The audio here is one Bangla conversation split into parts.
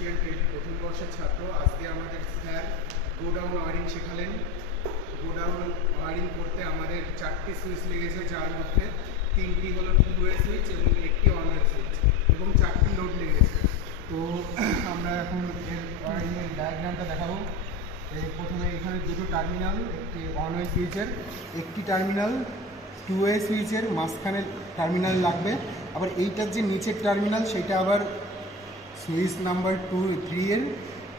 এশিয়ান ট্রেড প্রথম বর্ষের ছাত্র। আজকে আমাদের স্যার গোডাউন ওয়ারিং শেখালেন। গোডাউন ওয়ারিং করতে আমাদের চারটি সুইচ লেগেছে, যার মধ্যে তিনটি হলো টু ওয়ে সুইচ এবং একটি অনার সুইচ এবং চারটি লোড লেগেছে। তো আমরা এখন এর ওয়ারিংয়ের ডায়াগ্রামটা দেখাবো। এই প্রথমে এখানে দুটো টার্মিনাল একটি অন সুইচের, একটি টার্মিনাল টু ওয়ে সুইচের, মাঝখানে টার্মিনাল লাগবে। আবার এইটার যে নিচের টার্মিনাল সেটা আবার সুইচ নাম্বার টু, থ্রি এর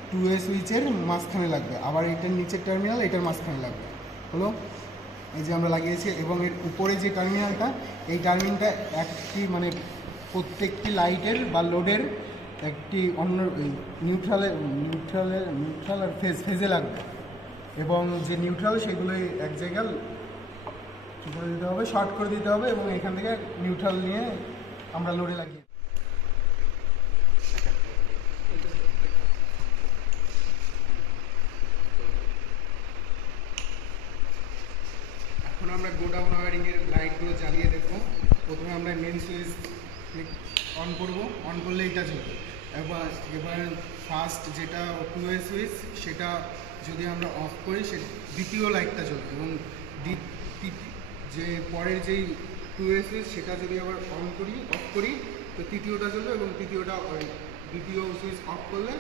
টু এ সুইচের মাঝখানে লাগবে। আবার এটার নিচের টার্মিনাল এটার মাঝখানে লাগবে। হলো? এই যে আমরা লাগিয়েছি, এবং এর উপরে যে টার্মিনালটা এই টার্মিনালটা একটি মানে প্রত্যেকটি লাইটের বা লোডের একটি অন্য নিউট্রালে নিউট্রালের নিউট্রাল আর ফেজ ফেজে লাগবে। এবং যে নিউট্রাল সেগুলো এক জায়গায় কী করে দিতে হবে? শর্ট করে দিতে হবে এবং এখান থেকে নিউট্রাল নিয়ে আমরা লোডে লাগিয়ে এখন আমরা গোডাউন ওয়ারিংয়ের লাইটগুলো জ্বালিয়ে দেখব। প্রথমে আমরা মেন সুইচ অন করব। অন করলে এটা জ্বলবে। এবার এবার ফার্স্ট যেটা টু ওয়ে সুইচ সেটা যদি আমরা অফ করি, সে দ্বিতীয় লাইটটা চলবে এবং যে পরের যেই টু ওয়ে সুইচ সেটা যদি আবার অন করি অফ করি, তো তৃতীয়টা চলবে এবং তৃতীয়টা দ্বিতীয় সুইচ অফ করলে